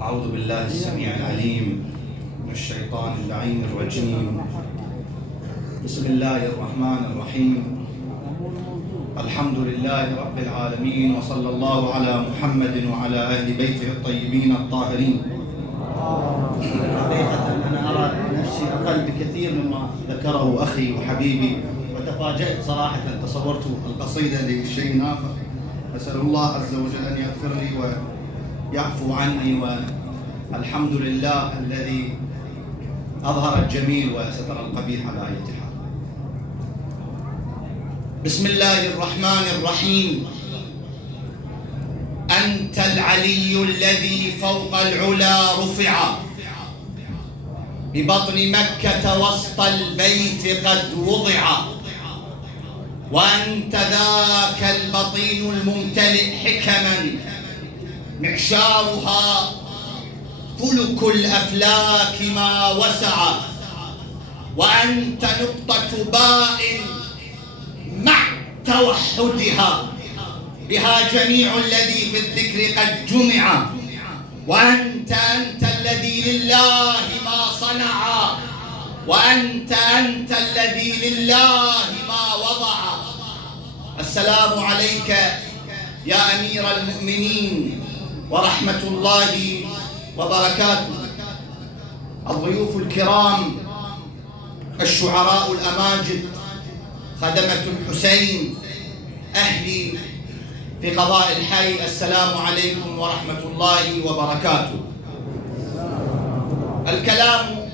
أعوذ بالله السميع العليم من الشيطان اللعين الرجيم. بسم الله الرحمن الرحيم. الحمد لله رب العالمين، وصلى الله على محمد وعلى أهل بيته الطيبين الطاهرين. حقيقة أنا أرى نفسي أقل بكثير مما ذكره أخي وحبيبي، وتفاجأت صراحة. تصورت القصيدة لشيء آخر. أسأل الله عز وجل أن يغفر لي ويعفو عني، والحمد لله الذي أظهر الجميل وستر القبيح على أية حال. بسم الله الرحمن الرحيم. أنت العلي الذي فوق العلا رفع، ببطن مكة وسط البيت قد وضع، وأنت ذاك البطين الممتلئ حكما، معشارها فلك الأفلاك ما وسع، وأنت نقطة باء مع توحدها، بها جميع الذي في الذكر قد جمع، وأنت الذي لله ما صنع، وأنت الذي لله ما وضع. السلام عليك يا أمير المؤمنين ورحمة الله وبركاته. الضيوف الكرام، الشعراء الأماجد، خدمة الحسين، أهلي في قضاء الحي، السلام عليكم ورحمة الله وبركاته. الكلام